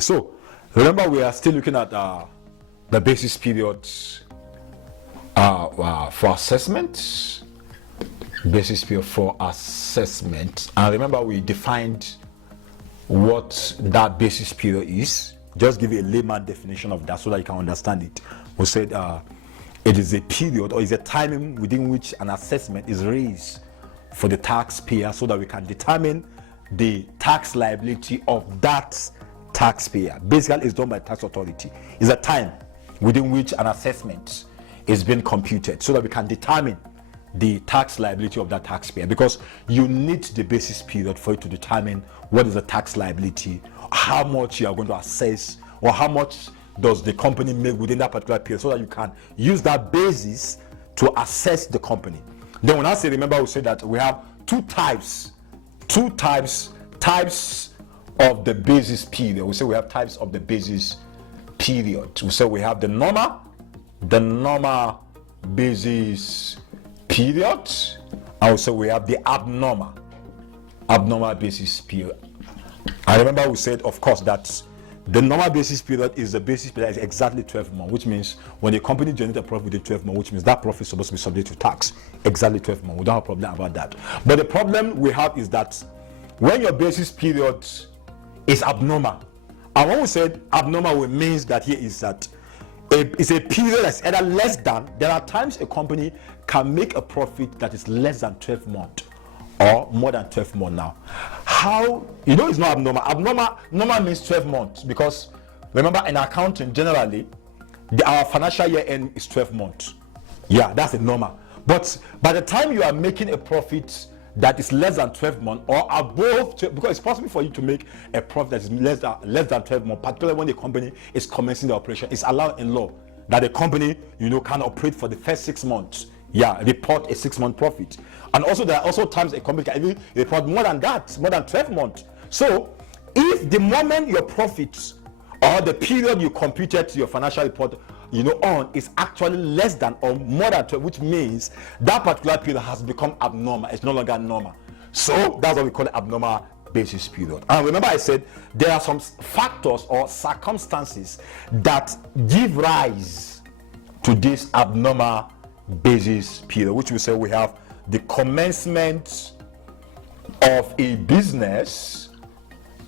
So remember, we are still looking at the basis periods for assessment. Basis period for assessment. And remember, we defined what that basis period is. Just give you a layman definition of that so that you can understand it. We said it is a period or is a time within which an assessment is raised for the taxpayer so that we can determine the tax liability of that taxpayer. Basically, it's done by tax authority. It's a time within which an assessment is being computed so that we can determine the tax liability of that taxpayer, because you need the basis period for it to determine what is the tax liability, how much you are going to assess, or how much does the company make within that particular period, so that you can use that basis to assess the company. Then when I say, remember, we say that we have two types of the basis period. We say we have types of the basis period. We say we have the normal basis period, and also we have the abnormal basis period. I remember we said, of course, that the normal basis period is the basis period is exactly 12 months, which means when a company generates a profit within 12 months, which means that profit is supposed to be subject to tax exactly 12 months. We don't have a problem about that. But the problem we have is that when your basis period is abnormal, and when we said abnormal, it means that here is that it's a period that's either less than, there are times a company can make a profit that is less than 12 months or more than 12 months. Now, how, it's not abnormal. Normal means 12 months, because remember, in accounting generally our financial year end is 12 months. Yeah, that's a normal. But by the time you are making a profit that is less than 12 months or above, because it's possible for you to make a profit that is less than 12 months, particularly when the company is commencing the operation. It's allowed in law that the company can operate for the first 6 months. Report a 6-month profit. And also there are also times a company can even report more than that, more than 12 months. So if the moment your profits or the period you computed your financial report on is actually less than or more than 12, which means that particular period has become abnormal. It's no longer normal. So that's what we call it, abnormal basis period. And remember, I said there are some factors or circumstances that give rise to this abnormal basis period, which we say we have the commencement of a business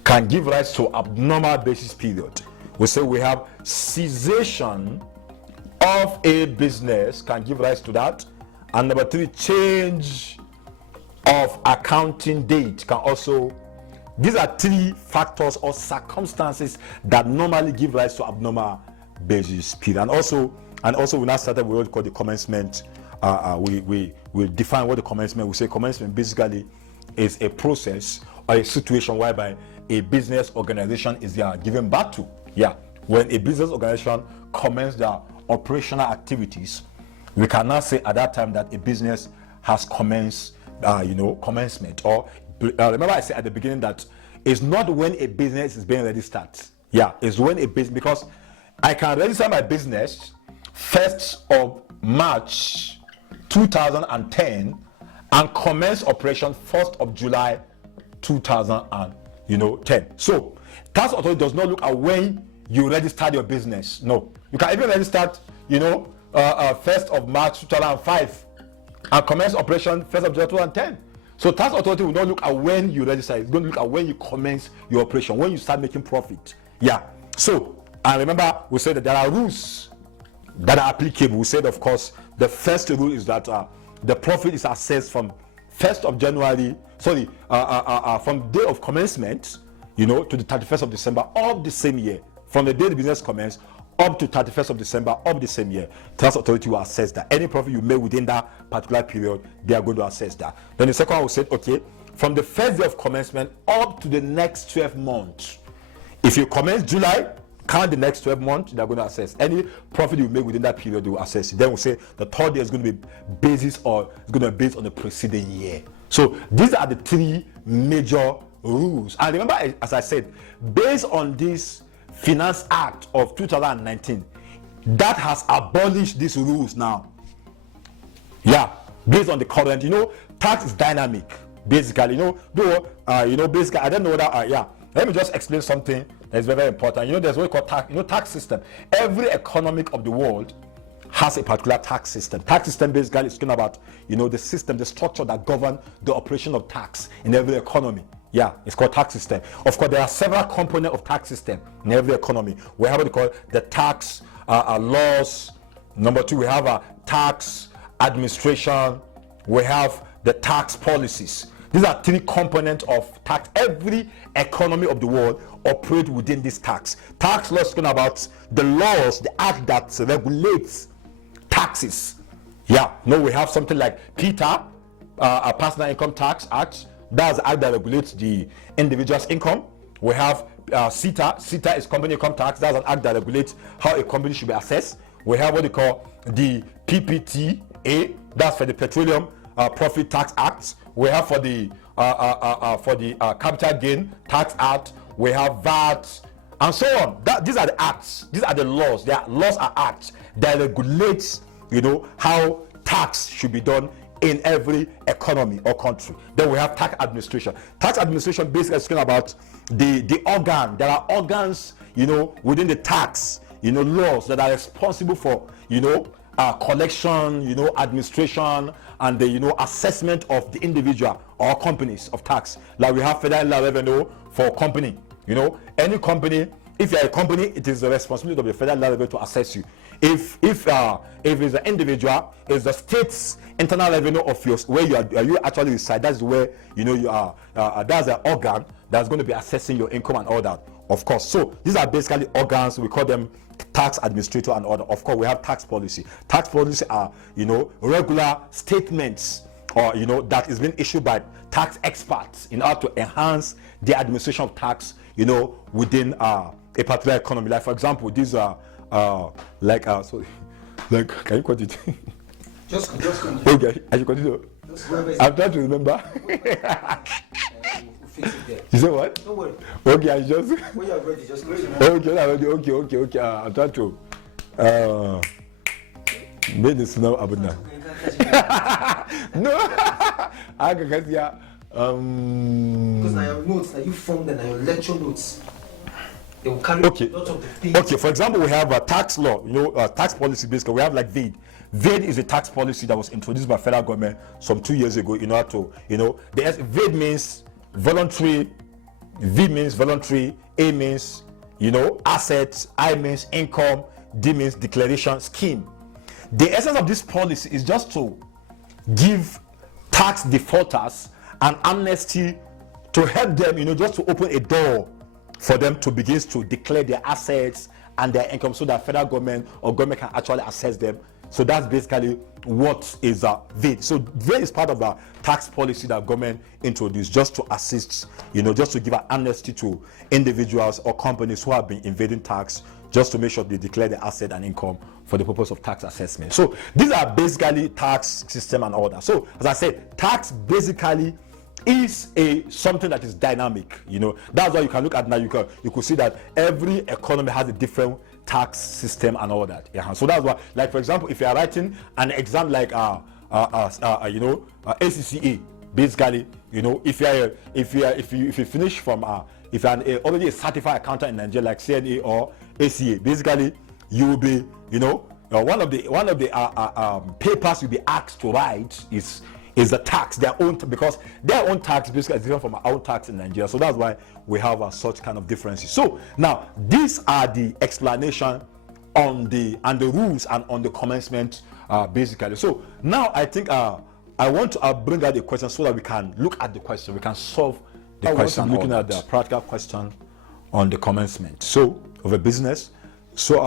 can give rise to abnormal basis period. We say we have cessation of a business can give rise to that. And number 3, change of accounting date can also. These are 3 factors or circumstances that normally give rise to abnormal basis period. And also we now started with what we call the commencement. We define what the commencement. We say commencement basically is a process or a situation whereby a business organization is given birth to. When a business organization commences their operational activities, we can now say at that time that a business has commenced, commencement. Or remember, I said at the beginning that it's not when a business is being registered. It's when a business, because I can register my business 1st of March 2010 and commence operation 1st of July 2010. So tax authority does not look at when you registered your business. No, you can even register 1st of March 2005 and commence operation 1st of July 2010. So tax authority will not look at when you register. It's going to look at when you commence your operation, when you start making profit. So, and remember, we said that there are rules that are applicable. We said, of course, the first rule is that the profit is assessed from 1st of January, from day of commencement, to the 31st of December of the same year. From the day the business commenced up to 31st of December of the same year, tax authority will assess that. Any profit you make within that particular period, they are going to assess that. Then the second one will say, okay, from the first day of commencement up to the next 12 months. If you commence July, count the next 12 months, they're going to assess. Any profit you make within that period, they will assess it. Then we'll say the third day is going to be based on the preceding year. So these are the 3 major rules. And remember, as I said, based on this Finance Act of 2019, that has abolished these rules now. Based on the current, tax is dynamic. Basically, basically, I don't know whether, let me just explain something It's very, very important. There's what we call tax. Tax system. Every economic of the world has a particular tax system. Tax system basically is talking about, the system, the structure that governs the operation of tax in every economy. Yeah, it's called tax system. Of course, there are several components of tax system in every economy. We have what we call the tax laws. Number 2, we have a tax administration. We have the tax policies. These are 3 components of tax. Every economy of the world operates within this tax. Tax laws talking about the laws, the act that regulates taxes. Yeah, we have something like PITA, a Personal Income Tax Act. That's the act that regulates the individual's income. We have CETA. CETA is Company Income Tax. That's an act that regulates how a company should be assessed. We have what they call the PPTA. That's for the Petroleum Profit Tax Act. We have for the Capital Gain Tax Act. We have VAT, and so on. These are the acts. These are the laws. Laws are acts that regulates, how tax should be done in every economy or country. Then we have tax administration. Tax administration basically is talking about the organ. There are organs, within the tax, laws that are responsible for, collection, administration, and the assessment of the individual or companies of tax. Like we have federal revenue for company. Any company, if you are a company, it is the responsibility of the federal revenue to assess you. If it's an individual, it's the state's internal revenue of yours where you actually reside. That's where you are. That's an organ that's going to be assessing your income and all that. Of course. So these are basically organs. We call them tax administrator and order. Of course, we have tax policy. Tax policy are regular statements or that is being issued by tax experts in order to enhance the administration of tax within a particular economy. Like for example, these are can you continue? Just continue. Okay, I should continue. I'm trying to remember. You say what? Don't worry. Okay, I just. When you're ready, just continue. Okay. I'm trying to. Maybe it's now about now. No, I can get here. Because now your notes that you formed and your lecture notes, they will carry Okay. lots of the things. Okay, for example, we have a tax law, tax policy basically. We have like VADE. VADE is a tax policy that was introduced by federal government some 2 years ago in order to, VADE means voluntary, V means voluntary, A means, assets, I means income, D means declaration scheme. The essence of this policy is just to give tax defaulters an amnesty to help them, just to open a door for them to begin to declare their assets and their income so that federal government or government can actually assess them. So that's basically what is VADE. So VADE is part of the tax policy that government introduced just to assist, just to give an amnesty to individuals or companies who have been evading tax, just to make sure they declare their asset and income for the purpose of tax assessment. So these are basically tax system and all that. So as I said, tax basically is something that is dynamic. That's why you can look at now. You could see that every economy has a different tax system and all that. Yeah. So that's why, like for example, if you are writing an exam like ACCA, basically, if you finish from if you're already a certified accountant in Nigeria like CNA or ACA, basically you will be, one of the papers you'll be asked to write is the tax, because their own tax basically is different from our own tax in Nigeria. So that's why we have such kind of differences. So now these are the explanation on the rules and on the commencement basically. So now I think I want to bring out the question so that we can look at the question, we can solve the question, looking at the practical question on the commencement of a business. So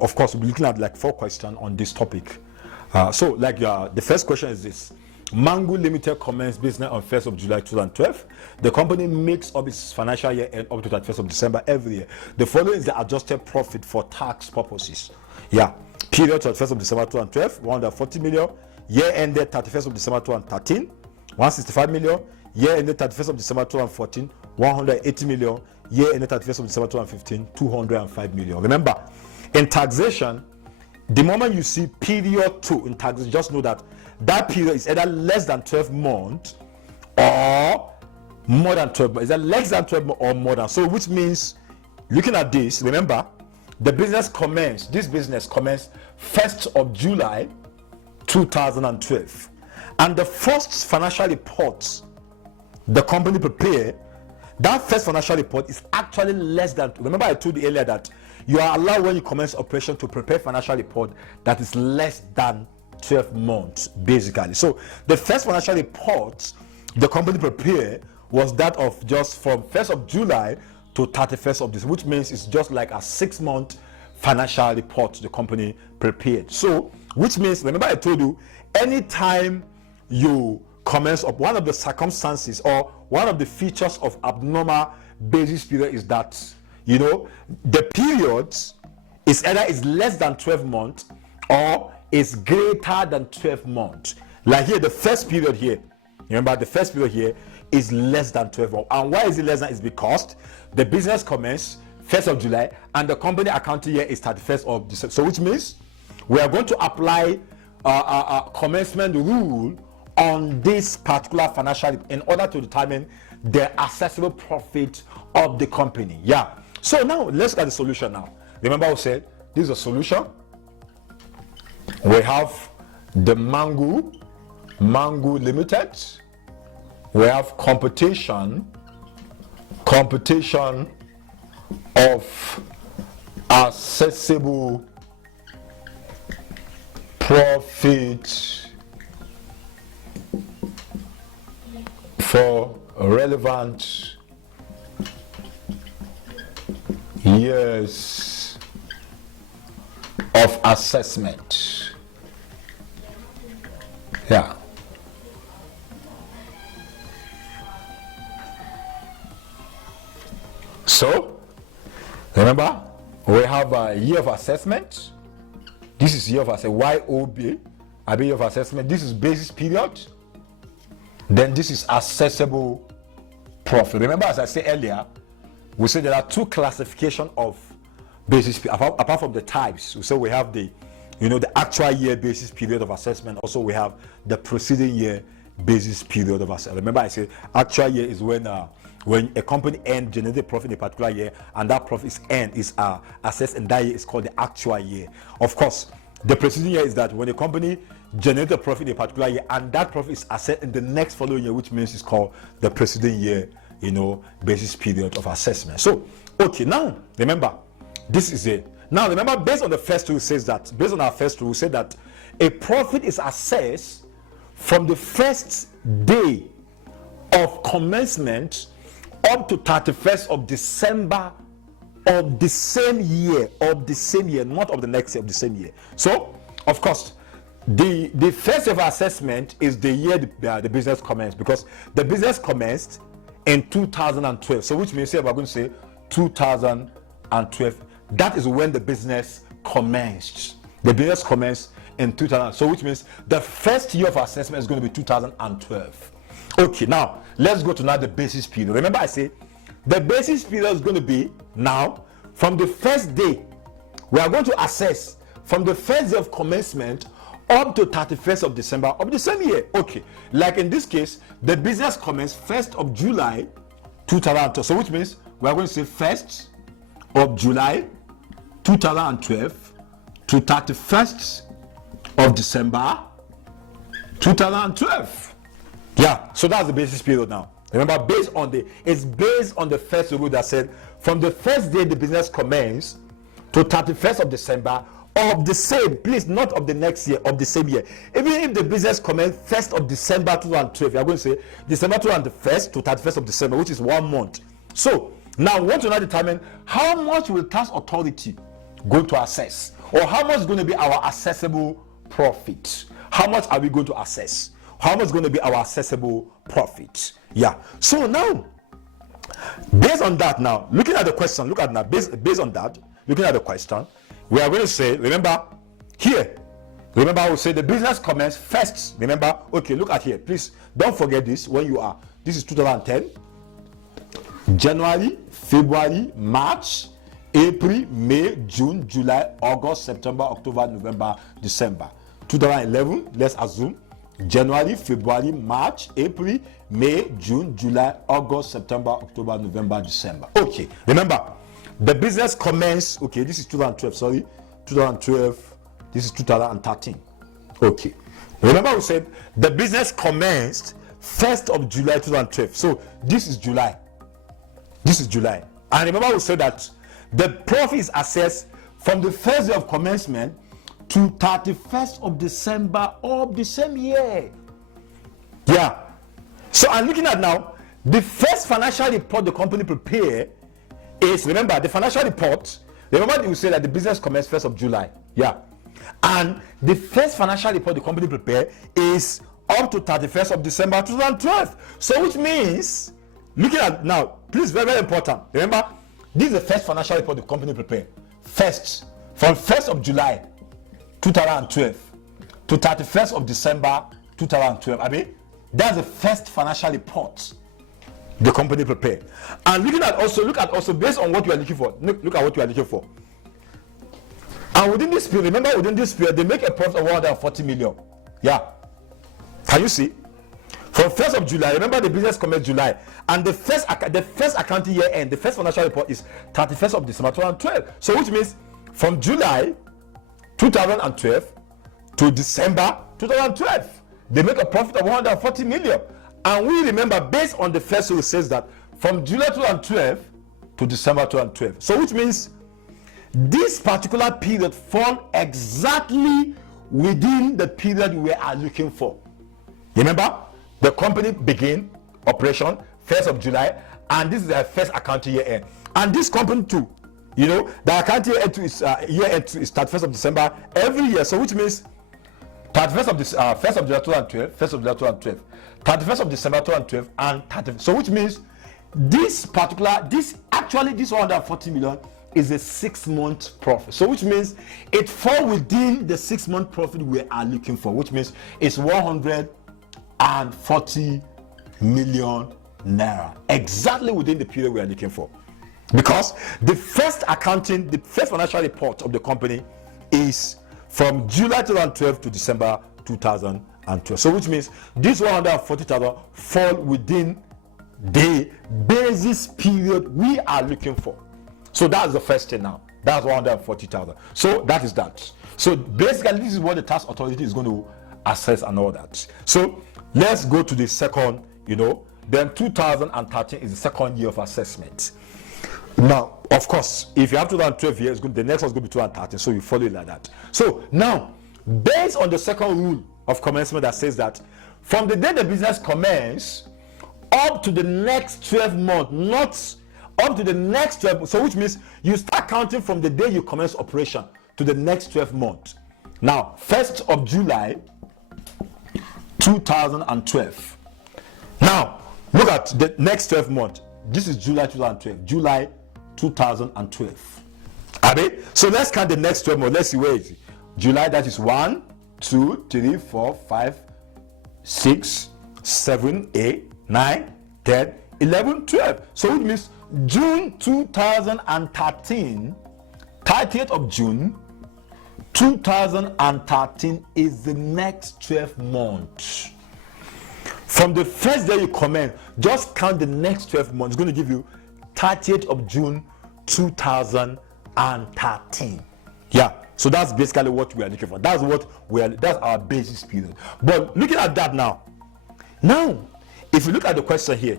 of course we'll be looking at like 4 questions on this topic. The first question is this: Mango Limited commenced business on 1st of July 2012. The company makes up its financial year end up to 31st of December every year. The following is the adjusted profit for tax purposes. Yeah, period 31st of December 2012, 140 million. Year ended 31st of December 2013, 165 million. Year ended 31st of December 2014, 180 million. Year ended 31st of December 2015, 205 million. Remember, in taxation, the moment you see period 2 in taxation, just know that period is either less than 12 months or more than 12 months. Is that less than 12 months or more than? So which means looking at this, remember, this business commenced 1st of July 2012. And the first financial report the company prepared, that first financial report is actually less than, remember I told you earlier that you are allowed when you commence operation to prepare financial report that is less than 12 months basically. So the first financial report the company prepared was that of just from 1st of July to 31st of this, which means it's just like a 6-month financial report the company prepared. So which means, remember I told you, anytime you commence up, one of the circumstances or one of the features of abnormal basis period is that, you know, the period is either is less than 12 months or is greater than 12 months. Like here, the first period here, remember the first period here is less than 12 months. And why is it less than? It's because the business commenced 1st of July and the company accounting year is 31st of December. So which means we are going to apply a commencement rule on this particular financial in order to determine the accessible profit of the company. Yeah. So now let's look at the solution now. Remember we said this is a solution. We have the Mango Limited. We have computation of accessible profit for relevant years of assessment. Yeah. So remember, we have a year of assessment. This is year of assessment, YOB, a year of assessment. This is basis period. Then this is accessible profit. Remember, as I said earlier, we said there are two classifications of basis apart from the types. So we have the, you know, the actual year basis period of assessment. Also, we have the preceding year basis period of assessment. Remember, I said actual year is when a company generated profit in a particular year, and that profit is assessed, and that year is called the actual year. Of course, the preceding year is that when a company generated profit in a particular year, and that profit is assessed in the next following year, which means it's called the preceding year, you know, basis period of assessment. So, okay, now remember, this is it. Now remember, based on the first rule, says that based on our first rule, said that a profit is assessed from the first day of commencement up to 31st of December of the same year, not of the next year, of the same year. So, of course, the first ever assessment is the year the business commenced, because the business commenced in 2012. So, which means, we're going to say 2012. That is when the business commenced. The business commenced in 2000. So, which means the first year of assessment is going to be 2012. Okay, now let's go to now the basis period. Remember, I say the basis period is going to be now from the first day. We are going to assess from the first day of commencement up to 31st of December of the same year. Okay, like in this case, the business commenced 1st of July 2012. So which means we are going to say 1st of July 2012 to 31st of December 2012. Yeah, so that's the basis period now. Remember, it's based on the first rule that said from the first day the business commenced to 31st of December of the same, please, not of the next year, of the same year. Even if the business commenced 1st of December 2012, you are going to say December 21st to 31st of December, which is 1 month. So now we want to now determine how much will tax authority going to assess, or how much is going to be our accessible profit. How much are we going to assess? How much is going to be our accessible profit? Yeah. So now, based on that, now looking at the question, look at now based on that, looking at the question, we are going to say, remember here, remember I will say the business commenced first. Remember, okay, look at here, please don't forget this. When you are, this is 2010, January, February, March, April, May, June, July, August, September, October, November, December. 2011, let's assume January, February, March, April, May, June, July, August, September, October, November, December. Okay, remember, the business commenced. Okay, this is 2012. Sorry, 2012. This is 2013. Okay. Remember we said the business commenced 1st of July 2012. So this is July. This is July. And remember we said that the profit is assessed from the first day of commencement to 31st of December of the same year. Yeah. So I'm looking at now the first financial report the company prepare is, remember the financial report, remember we say that the business commenced 1st of July. Yeah. And the first financial report the company prepare is up to 31st of December 2012. So which means, looking at now, please, very, very important. Remember, this is the first financial report the company prepare. First, from 1st of July 2012 to 31st of December 2012. I mean, that's the first financial report the company prepare. And look at also based on what you are looking for. Look at what you are looking for. And within this period, remember within this period, they make a profit of 140 million. Yeah. Can you see? From 1st of July, remember the business commenced July, and the first accounting year end, the first financial report is 31st of December 2012. So which means from July 2012 to December 2012, they make a profit of 140 million. And we remember, based on the first rule, says that from July 2012 to December 2012. So which means this particular period fall exactly within the period we are looking for. Remember, the company begin operation 1st of July, and this is their first accounting year end. And this company too, the accounting year end is 31st of December every year. So which means 31st of this 1st of July 2012, 1st of July 2012, 31st of December 2012, and 30th. So which means this 140 million is a 6-month profit. So which means it falls within the 6-month profit we are looking for, which means it's 140 million naira, exactly within the period we are looking for. Because the first financial report of the company is from July 2012 to December 2012. So which means this 140,000 fall within the basis period we are looking for. So that's the first thing now. That's 140,000. So that is that. So basically, this is what the tax authority is going to assess and all that. So let's go to the second, then 2013 is the second year of assessment. Now, of course, if you have 2012 years, the next one's going to be 2013. So you follow it like that. So now, based on the second rule of commencement that says that from the day the business commences up to the next 12 months, not up to the next 12, so which means you start counting from the day you commence operation to the next 12 months. Now, 1st of July 2012. Now, look at the next 12 months. This is July 2012. July 2012. Okay? So let's count the next 12 months. Let's see where it is. July, that is 1, 2, 3, 4, 5, 6, 7, 8, 9, 10, 11, 12. So it means June 2013, 30th of June 2013 is the next 12 months. From the first day you commence, just count the next 12 months. It's going to give you 30th of June 2013. Yeah. So that's basically what we are looking for. That's our basis period. But looking at that now, if you look at the question here,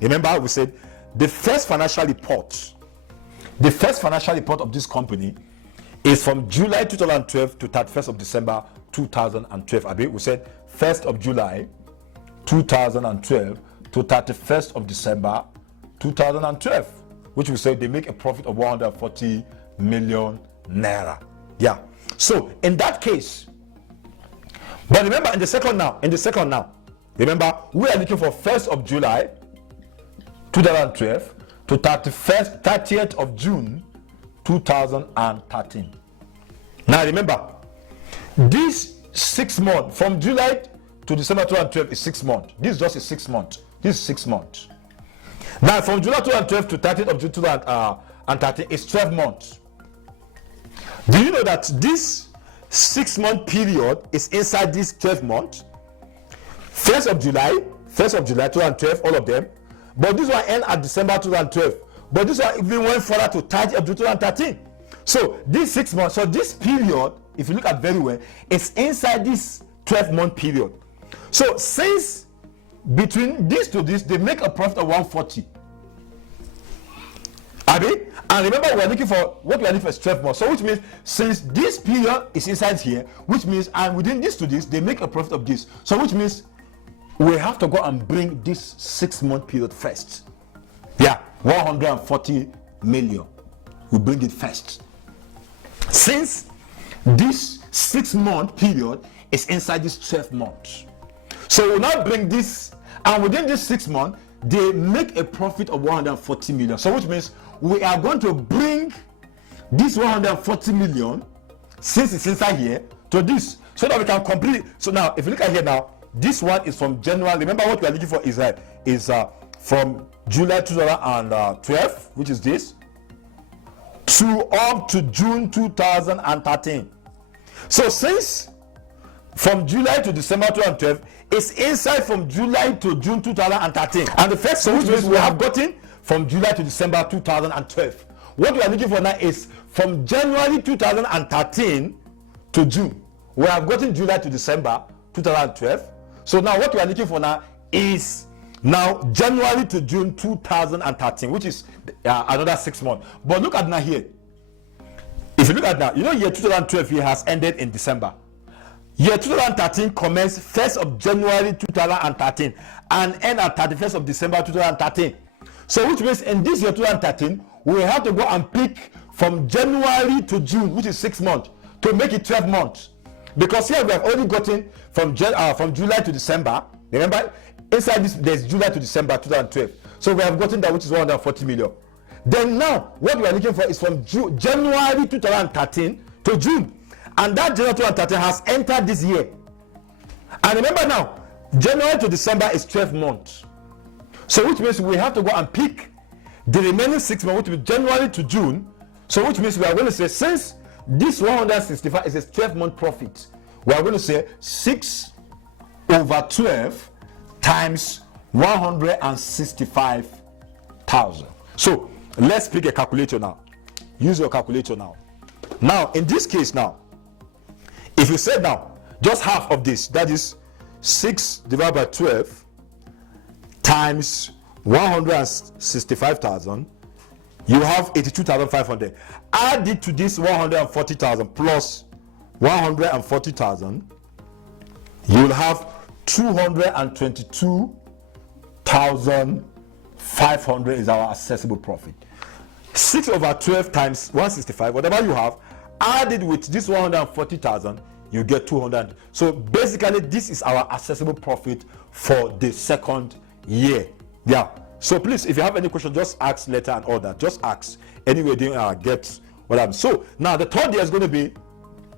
remember we said the first financial report of this company is from July 2012 to 31st of December 2012. I mean, we said 1st of July 2012 to 31st of December 2012, which we say they make a profit of 140 million naira. Yeah. So in that case, but remember in the second now, remember we are looking for 1st of July 2012 to 30th of June 2013. Now remember, this 6 months from July to December 2012 is 6 months. This is just a 6 months. This is 6 months. Now from July 2012 to 30th of June 2013 is 12 months. Do you know that this 6-month period is inside this 12 months? 1st of July 2012, all of them. But this one end at December 2012. but this one even went further to 30 of 2013. So this 6 months, so this period, if you look at very well, it's inside this 12-month period. So since between this to this, they make a profit of 140. Abi? And remember, we are looking for what we are looking for is 12 months. So which means since this period is inside here, which means and within this to this, they make a profit of this. So which means we have to go and bring this 6-month period first. Yeah, 140 million. We bring it first. Since this 6-month period is inside this 12 months. So we'll now bring this, and within this 6 months, they make a profit of 140 million. So which means we are going to bring this 140 million, since it's inside here, to this, so that we can complete it. So now, if you look at here now, this one is from January. Remember what we are looking for is from July 2012, which is this, to up to June 2013. So since from July to December 2012, it's inside from July to June 2013. And the first which means we have gotten from July to December 2012. What we are looking for now is from January 2013 to June. We have gotten July to December 2012. So now what we are looking for now is now January to June 2013, which is another 6 months. But look at now here. If you look at now, you know year 2012 here has ended in December. Year 2013 commenced 1st of January 2013 and end at 31st of December 2013. So which means in this year 2013, we have to go and pick from January to June, which is 6 months, to make it 12 months. Because here we have only gotten from July to December. Remember, inside this there's July to December 2012. So we have gotten that, which is 140 million. Then now, what we are looking for is from January 2013 to June. And that January 2013 has entered this year. And remember now, January to December is 12 months. So which means we have to go and pick the remaining 6 months, which will be January to June. So which means we are going to say, since this 165 is a 12-month profit, we are going to say 6 over 12 times 165,000. So let's pick a calculator now. Use your calculator now. Now in this case now, if you say now just half of this, that is 6 divided by 12 times 165,000, you have 82,500. Add it to this 140,000 plus 140,000, you will have 222,500 is our accessible profit. 6 over 12 times 165, whatever you have, add it with this 140,000, you get 200. So basically this is our accessible profit for the second year. Yeah. So please, if you have any questions, just ask later and all that. Just ask. Anyway, they get what I'm. So now the third year is going to be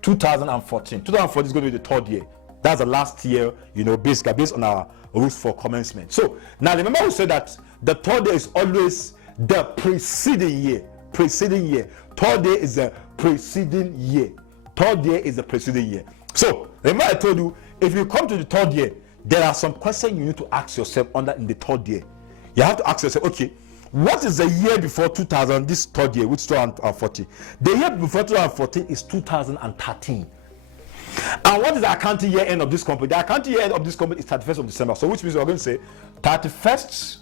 2014. 2014 is going to be the third year. That's the last year, basically based on our rules for commencement. So now remember we said that the third year is always the preceding year. Preceding year. Third year is the preceding year. Third year is the preceding year. So remember I told you, if you come to the third year, there are some questions you need to ask yourself in the third year. You have to ask yourself, okay, what is the year before 2000, this third year, which is 2014? The year before 2014 is 2013. And what is the accounting year end of this company? The accounting year end of this company is 31st of December. So which means we're going to say 31st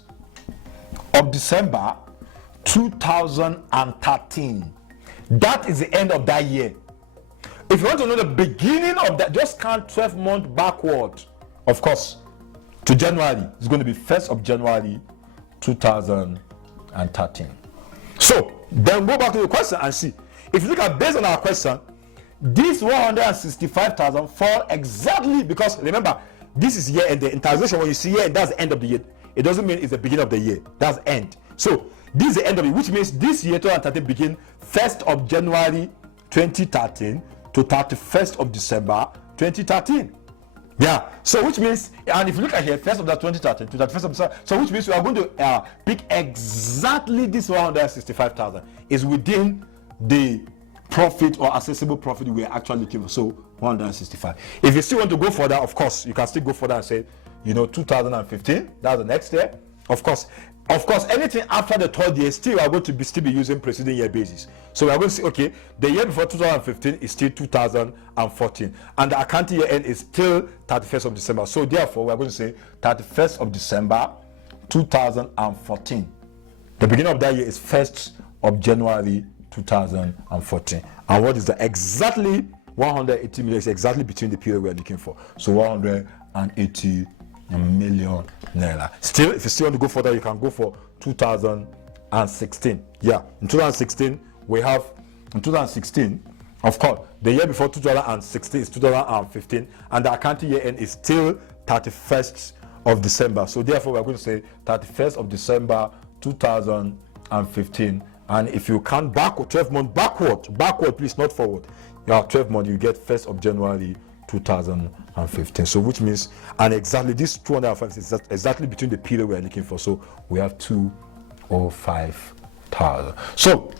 of December 2013. That is the end of that year. If you want to know the beginning of that, just count 12 months backward, of course, to January. It's going to be 1st of January 2013. So then go back to the question and see. If you look at based on our question, this 165,000 fall exactly, because remember, this is year end. In taxation, when you see year end, that's the end of the year. It doesn't mean it's the beginning of the year. That's end. So this is the end of it, which means this year 2013 begin 1st of January 2013 to 31st of December 2013. Yeah. So which means, and if you look at here, 1st of that 2013 to 31st of December, so which means we are going to pick exactly this 165,000 is within the profit or accessible profit we are actually looking for. So 165. If you still want to go further, of course, you can still go further and say, 2015, that's the next year. Of course, Of course, anything after the third year, still we are going to still be using preceding year basis. So we are going to say, okay, the year before 2015 is still 2014, and the accounting year end is still 31st of December. So therefore, we are going to say 31st of December 2014. The beginning of that year is 1st of January 2014. And what is the exactly 180 million is exactly between the period we are looking for. So 180 million naira. Still, if you still want to go further, you can go for 2016. Yeah, in 2016 we have, in 2016, of course, the year before 2016 is 2015, and the accounting year end is still 31st of December. So therefore, we are going to say 31st of December 2015. And if you count backward, 12 months backward, please, not forward. You have 12 months, you get 1st of January 2015. So which means, and exactly this 205 is exactly between the period we are looking for. So we have 205,000. So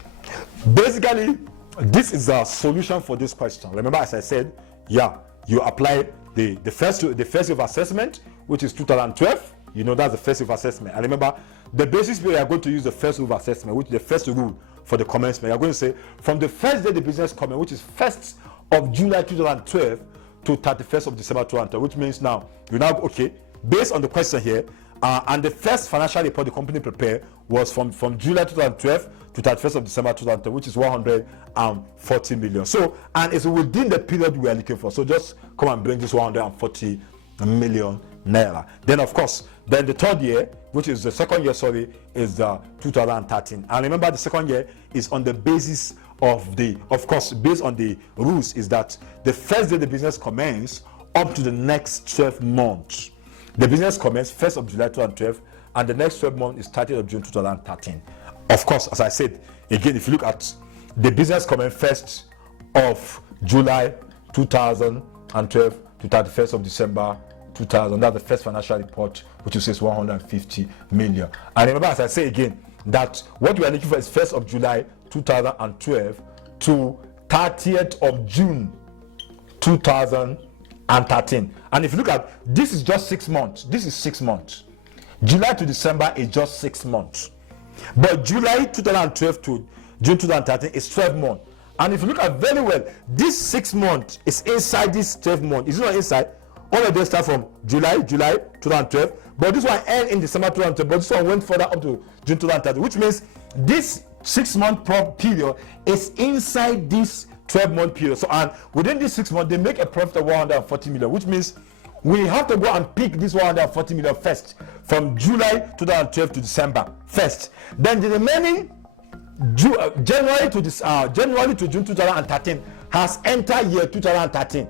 basically, this is the solution for this question. Remember, as I said, yeah, you apply the first year of assessment, which is 2012. You know, that's the first year of assessment. And remember, the basis we are going to use the first year of assessment, which is the first rule for the commencement. You are going to say from the first day the business commenced, which is 1st of July 2012 to 31st of December 2012, which means now you now, okay, based on the question here, and the first financial report the company prepared was from July 2012 to 31st of December 2012, which is 140 million. So, and it's within the period we are looking for. So just come and bring this 140 million naira. Then of course, then the third year, which is the second year, sorry, is 2013. And remember, the second year is on the basis of the, of course, based on the rules, is that the first day the business commence up to the next 12 months. The business commenced 1st of July 2012, and the next 12 months is 30th of June 2013. Of course, as I said, again, if you look at the business commenced 1st of July 2012 to 31st of December 2000, that's the first financial report, which says 150 million. And remember, as I say again, that what we are looking for is 1st of July 2012 to 30th of June 2013. And if you look at, this is just 6 months. This is 6 months. July to December is just 6 months. But July 2012 to June 2013 is 12 months. And if you look at very well, this 6 months is inside this 12 months. Is it not inside? All of them start from July 2012, but this one end in December 2012, but this one went further up to June 2013, which means this 6 month period is inside this 12-month period. So, and within this 6 months, they make a profit of 140 million, which means we have to go and pick this 140 million first from July 2012 to December first. Then the remaining January to June 2013 has entered year 2013.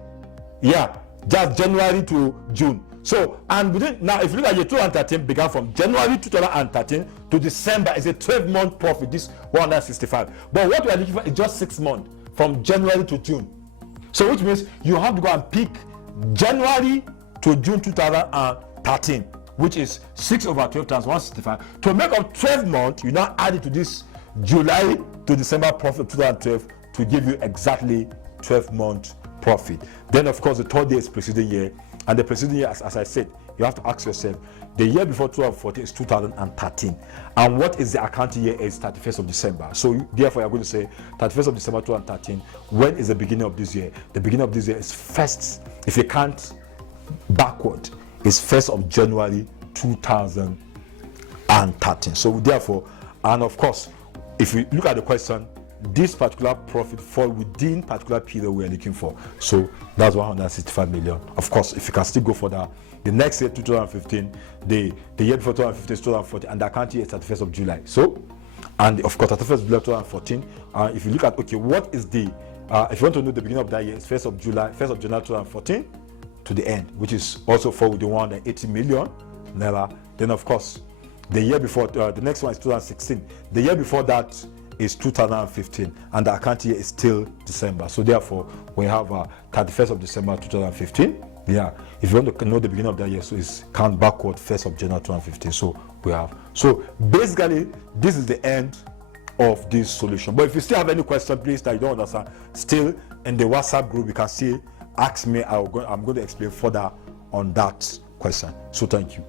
Yeah, just January to June. So, and within, now if you look at year 2013 began from January 2013 to December, is a 12-month profit, this 165. But what we are looking for is just 6 months from January to June. So which means you have to go and pick January to June 2013, which is 6 over 12 times 165. To make up 12 months, you now add it to this July to December profit of 2012 to give you exactly 12 months profit. Then of course the third year is preceding year, and the preceding year, as I said, you have to ask yourself, the year before 2014 is 2013, and what is the accounting year? Is 31st of December. So therefore you're going to say 31st of December 2013. When is the beginning of this year? The beginning of this year is first, if you can't backward, is 1st of January 2013. So therefore, and of course, if we look at the question, this particular profit fall within particular period we are looking for. So that's 165 million. Of course, if you can still go for that, the next year 2015, the year before 2015 is 2014, and the accounting year is 31st of July. So, and of course 31st of July 2014. If you look at, okay, what is the if you want to know the beginning of that year, it's 1st of July 2014 to the end, which is also fall within 180 million naira. Then of course the year before, the next one is 2016. The year before that is 2015, and the account year is still December. So therefore we have 31st of December 2015. Yeah, if you want to know the beginning of that year, so it's count backward 1st of January 2015. So we have, so basically this is the end of this solution. But if you still have any question, please, that you don't understand, still in the WhatsApp group you can still ask me. I'm going to explain further on that question. So thank you.